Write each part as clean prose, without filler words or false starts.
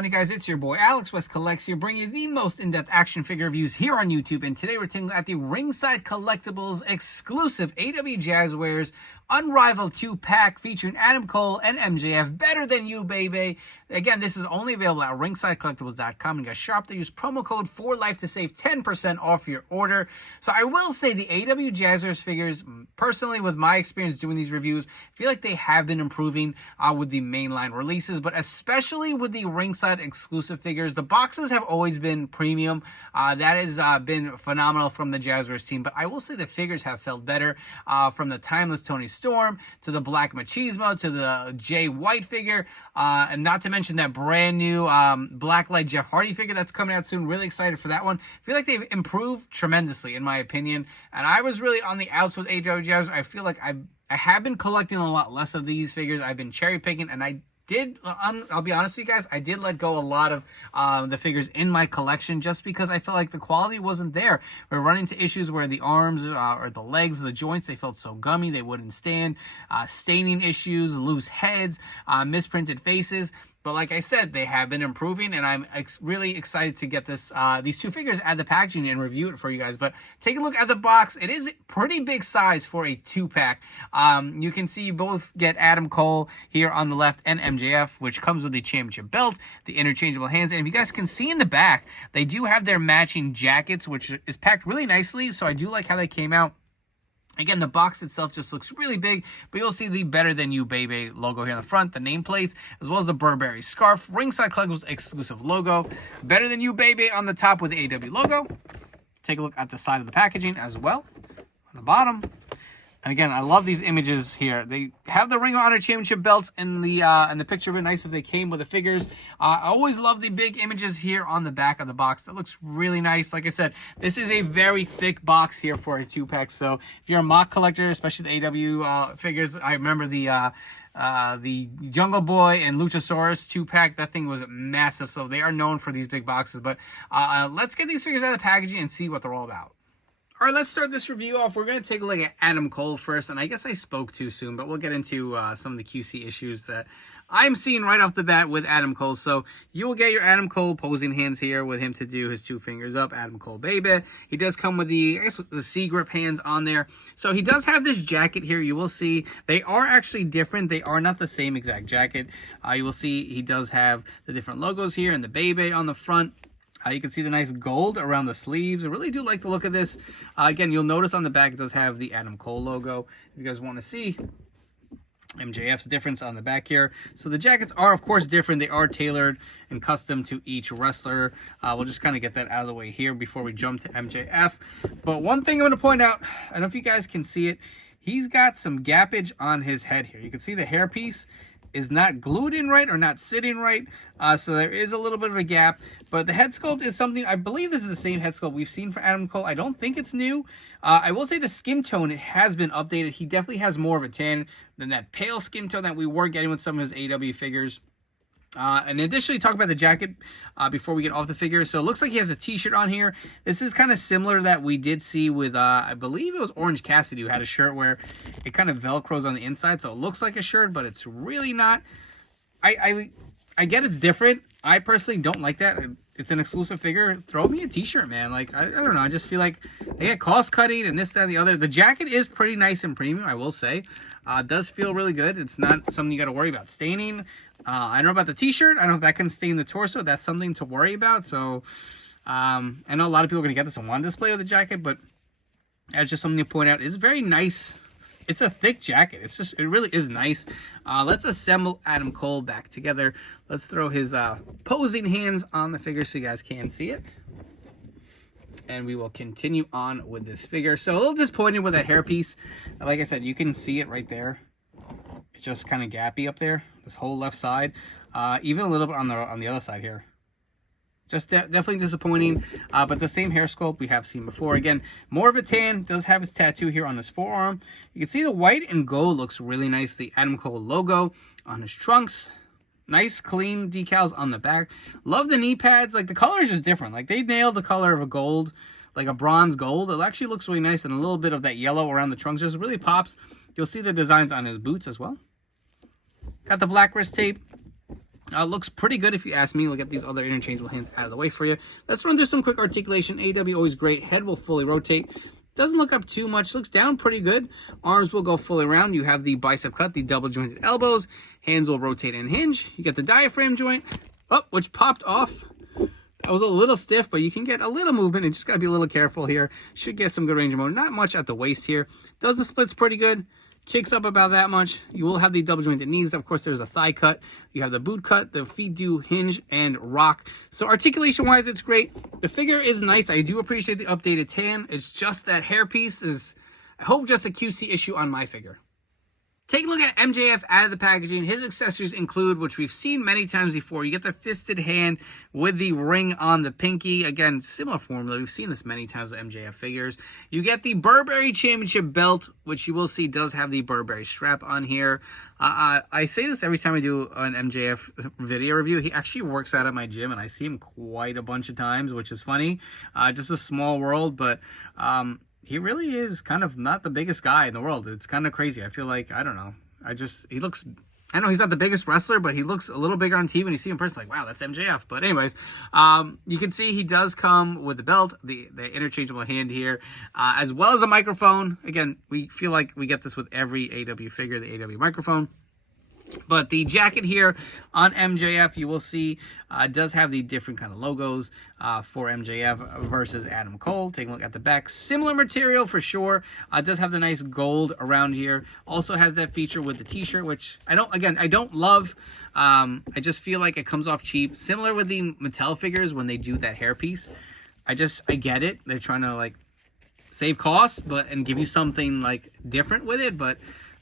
on, you guys? It's your boy Alex West Collects here, bringing you the most in-depth action figure reviews here on YouTube. And today we're taking at the Ringside Collectibles exclusive AEW Jazwares Unrivaled 2-pack featuring Adam Cole and MJF. Better than you, baby. Again, this is only available at ringsidecollectibles.com. You guys shop to use promo code FORLIFE to save 10% off your order. So I will say the AEW Jazwares figures, personally, with my experience doing these reviews, I feel like they have been improving with the mainline releases, but especially with the Ringside exclusive figures. The boxes have always been premium. That has been phenomenal from the Jazwares team, but I will say the figures have felt better, from the Timeless Tony Storm to the Black Machismo to the Jay White figure, and not to mention that brand new Blacklight Jeff Hardy figure that's coming out soon. Really excited for that one. I feel like they've improved tremendously, in my opinion, and I was really on the outs with AEW Jazwares. I feel like I have been collecting a lot less of these figures. I've been cherry picking, and I'll be honest with you guys, I did let go a lot of the figures in my collection just because I felt like the quality wasn't there. We're running into issues where the arms or the legs, the joints, they felt so gummy, they wouldn't stand. Staining issues, loose heads, misprinted faces. But like I said, they have been improving, and I'm really excited to get these two figures at the packaging and review it for you guys. But take a look at the box. It is pretty big size for a 2-pack. You can see you both get Adam Cole here on the left and MJF, which comes with the championship belt, the interchangeable hands. And if you guys can see in the back, they do have their matching jackets, which is packed really nicely. So I do like how they came out. Again, the box itself just looks really big, but you'll see the Better Than You Baby logo here on the front, the nameplates, as well as the Burberry scarf, Ringside Collectibles exclusive logo, Better Than You Baby on the top with the AEW logo. Take a look at the side of the packaging as well, on the bottom. And again, I love these images here. They have the Ring of Honor Championship belts in the picture. Really nice if they came with the figures. I always love the big images here on the back of the box. That looks really nice. Like I said, this is a very thick box here for a 2-pack. So if you're a mock collector, especially the AEW figures, I remember the Jungle Boy and Luchasaurus 2-pack. That thing was massive. So they are known for these big boxes. But let's get these figures out of the packaging and see what they're all about. All right, let's start this review off. We're going to take a look at Adam Cole first, and I guess I spoke too soon, but we'll get into some of the QC issues that I'm seeing right off the bat with Adam Cole. So you will get your Adam Cole posing hands here with him to do his 2 fingers up, Adam Cole baby. He does come with the C grip hands on there. So he does have this jacket here. You will see they are actually different. They are not the same exact jacket. You will see he does have the different logos here and the baby on the front. You can see the nice gold around the sleeves. I really do like the look of this. Again, you'll notice on the back it does have the Adam Cole logo. If you guys want to see MJF's difference on the back here. So the jackets are, of course, different. They are tailored and custom to each wrestler. We'll just kind of get that out of the way here before we jump to MJF. But one thing I'm going to point out, I don't know if you guys can see it, he's got some gappage on his head here. You can see the hairpiece is not glued in right or not sitting right, so there is a little bit of a gap, but the head sculpt is something, I believe this is the same head sculpt we've seen for Adam Cole. I don't think it's new. I will say the skin tone, it has been updated. He definitely has more of a tan than that pale skin tone that we were getting with some of his AEW figures. And additionally, talk about the jacket before we get off the figure. So it looks like he has a t-shirt on here. This is kind of similar to that we did see with, I believe it was Orange Cassidy, who had a shirt where it kind of velcros on the inside. So it looks like a shirt, but it's really not. I get it's different. I personally don't like that. It's an exclusive figure. Throw me a t-shirt, man. Like, I don't know. I just feel like they get cost cutting and this, that, and the other. The jacket is pretty nice and premium, I will say. It does feel really good. It's not something you got to worry about staining. I don't know about the t-shirt. I don't know if that can stain the torso. That's something to worry about. So, I know a lot of people are going to get this on one display with the jacket, but that's just something to point out. It's very nice. It's a thick jacket. It really is nice. Let's assemble Adam Cole back together. Let's throw his posing hands on the figure so you guys can see it. And we will continue on with this figure. So a little disappointed with that hairpiece. Like I said, you can see it right there. It's just kind of gappy up there. This whole left side. Even a little bit on the other side here. Just definitely disappointing, but the same hair sculpt we have seen before. Again, more of a tan, does have his tattoo here on his forearm. You can see the white and gold looks really nice. The Adam Cole logo on his trunks. Nice, clean decals on the back. Love the knee pads. Like, the color is just different. Like, they nailed the color of a gold, like a bronze gold. It actually looks really nice, and a little bit of that yellow around the trunks just really pops. You'll see the designs on his boots as well. Got the black wrist tape. Looks pretty good if you ask me. We'll get these other interchangeable hands out of the way for you. Let's run through some quick articulation. AEW always great. Head will fully rotate. Doesn't look up too much. Looks down pretty good. Arms will go fully around. You have the bicep cut, the double jointed elbows. Hands will rotate and hinge. You get the diaphragm joint, which popped off. That was a little stiff, but you can get a little movement. You just got to be a little careful here. Should get some good range of motion. Not much at the waist here. Does the splits pretty good. Kicks up about that much. You will have the double jointed knees. Of course, there's a thigh cut. You have the boot cut. The feet do hinge and rock. So articulation-wise, it's great. The figure is nice. I do appreciate the updated tan. It's just that hair piece is, I hope, just a QC issue on my figure. Take a look at MJF out of the packaging. His accessories include, which we've seen many times before, you get the fisted hand with the ring on the pinky. Again, similar formula. We've seen this many times with MJF figures. You get the Burberry Championship belt, which you will see does have the Burberry strap on here. I say this every time I do an MJF video review. He actually works out at my gym, and I see him quite a bunch of times, which is funny. Just a small world, but he really is kind of not the biggest guy in the world. It's kind of crazy. I feel like, I don't know. He looks, I know he's not the biggest wrestler, but he looks a little bigger on TV when you see him in person. Like, wow, that's MJF. But anyways, you can see he does come with the belt, the interchangeable hand here, as well as a microphone. Again, we feel like we get this with every AEW figure, the AEW microphone. But the jacket here on MJF, you will see, does have the different kind of logos for MJF versus Adam Cole. Take a look at the back. Similar material for sure. Does have the nice gold around here. Also has that feature with the t-shirt, which I don't love. I just feel like it comes off cheap. Similar with the Mattel figures when they do that hairpiece. I get it. They're trying to like save costs, and give you something like different with it, but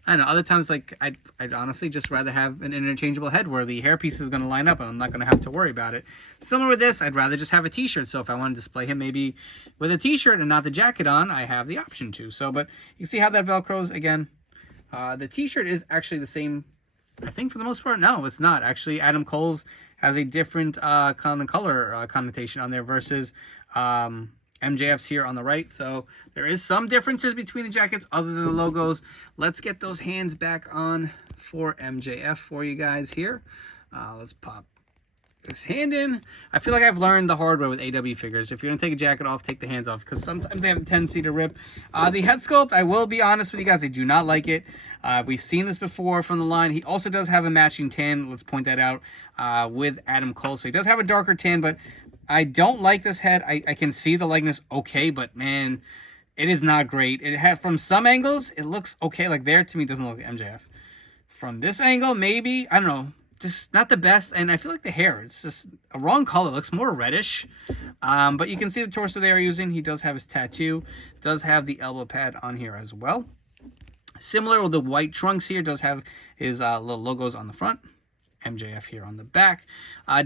I don't know, other times, like, I'd honestly just rather have an interchangeable head where the hairpiece is going to line up and I'm not going to have to worry about it. Similar with this, I'd rather just have a t-shirt. So if I want to display him maybe with a t-shirt and not the jacket on, I have the option to. So, but you can see how that Velcros, again. The t-shirt is actually the same, I think, for the most part. No, it's not. Actually, Adam Cole's has a different color connotation on there versus MJF's here on the right. So there is some differences between the jackets other than the logos. Let's get those hands back on for MJF for you guys here. Let's pop this hand in. I feel like I've learned the hard way with AEW figures. If you're going to take a jacket off, take the hands off, because sometimes they have a tendency to rip. The head sculpt, I will be honest with you guys, I do not like it. We've seen this before from the line. He also does have a matching tan. Let's point that out with Adam Cole. So he does have a darker tan, but I don't like this head. I can see the likeness okay, but man, it is not great. It had, from some angles, it looks okay. Like there, to me, it doesn't look like MJF. From this angle, maybe, I don't know, just not the best. And I feel like the hair, it's just a wrong color. It looks more reddish. But you can see the torso they are using. He does have his tattoo. Does have the elbow pad on here as well. Similar with the white trunks here. Does have his little logos on the front. MJF here on the back.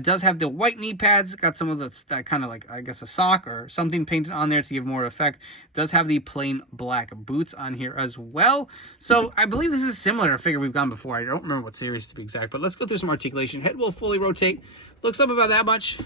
Does have the white knee pads. Got some of that kind of like, I guess, a sock or something painted on there to give more effect. Does have the plain black boots on here as well. So I believe this is similar to a figure we've gone before. I don't remember what series to be exact, but let's go through some articulation. Head will fully rotate. Looks up about that much.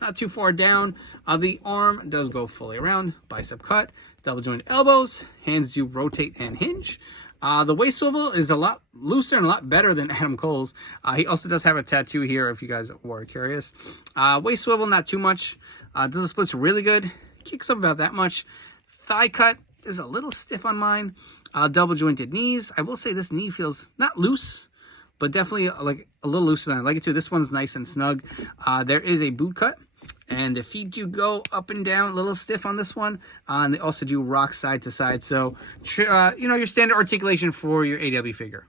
Not too far down. The arm does go fully around. Bicep cut. Double jointed elbows. Hands do rotate and hinge. The waist swivel is a lot looser and a lot better than Adam Cole's. He also does have a tattoo here if you guys were curious. Waist swivel, not too much. Does the splits really good. Kicks up about that much. Thigh cut is a little stiff on mine. Double jointed knees. I will say this knee feels not loose, but definitely like a little looser than I like it to. This one's nice and snug. There is a boot cut. And the feet do go up and down, a little stiff on this one. And they also do rock side to side. So, your standard articulation for your AEW figure.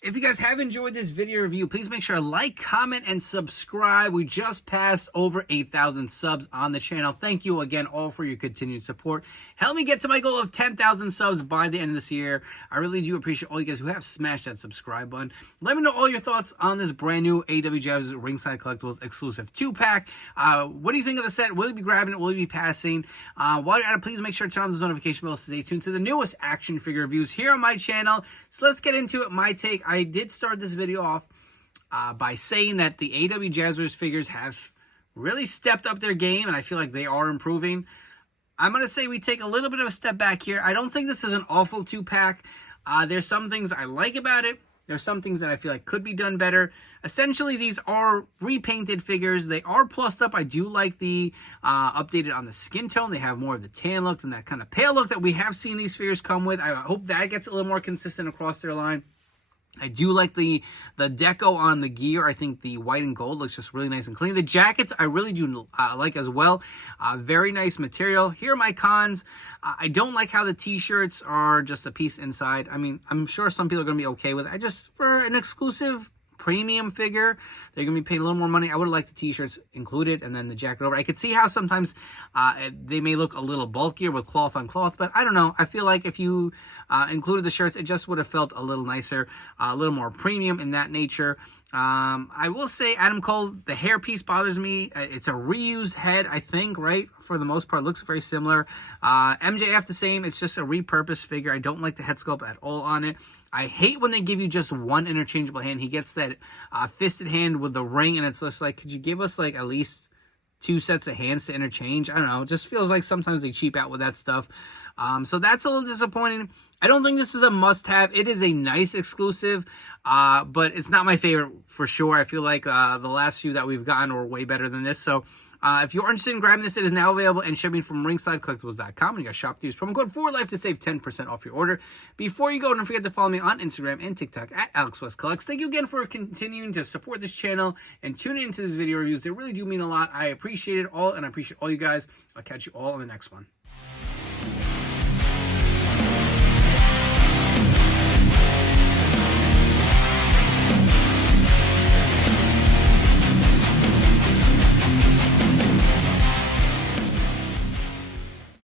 If you guys have enjoyed this video review, please make sure to like, comment, and subscribe. We just passed over 8,000 subs on the channel. Thank you again all for your continued support. Help me get to my goal of 10,000 subs by the end of this year. I really do appreciate all you guys who have smashed that subscribe button. Let me know all your thoughts on this brand new AEW Jazwares Ringside Collectibles exclusive 2-pack. What do you think of the set? Will you be grabbing it? Will you be passing? While you're at it, please make sure to turn on those notification bells to stay tuned to the newest action figure reviews here on my channel. So let's get into it. My take. I did start this video off by saying that the AEW Jazwares figures have really stepped up their game, and I feel like they are improving. I'm going to say we take a little bit of a step back here. I don't think this is an awful 2-pack. There's some things I like about it. There's some things I don't like about it. But There's some things that I feel like could be done better. Essentially, these are repainted figures. They are plussed up. I do like the updated on the skin tone. They have more of the tan look than that kind of pale look that we have seen these figures come with. I hope that gets a little more consistent across their line. I do like the deco on the gear. I think the white and gold looks just really nice and clean. The jackets I really do like as well. Very nice material. Here are my cons. I don't like how the t-shirts are just a piece inside. I mean, I'm sure some people are going to be okay with it. For an exclusive premium figure, they're going to be paying a little more money. I would have liked the t-shirts included and then the jacket over. I could see how sometimes they may look a little bulkier with cloth on cloth, but I don't know. I feel like if you included the shirts, it just would have felt a little nicer, a little more premium in that nature. I will say Adam Cole, the hair piece bothers me. It's a reused head, I think, right? For the most part, looks very similar. MJF the same. It's just a repurposed figure. I don't like the head sculpt at all on it. I hate when they give you just one interchangeable hand. He gets that fisted hand with the ring, and it's just like, could you give us like at least 2 sets of hands to interchange? I don't know. It just feels like sometimes they cheap out with that stuff. So that's a little disappointing. I don't think this is a must-have. It is a nice exclusive, but it's not my favorite for sure. I feel like the last few that we've gotten were way better than this. So if you're interested in grabbing this, it is now available and shipping from ringsidecollectibles.com. And you got shop to use promo code FORLIFE to save 10% off your order. Before you go, don't forget to follow me on Instagram and TikTok at AlexWestCollects. Thank you again for continuing to support this channel and tuning into these video reviews. They really do mean a lot. I appreciate it all, and I appreciate all you guys. I'll catch you all on the next one.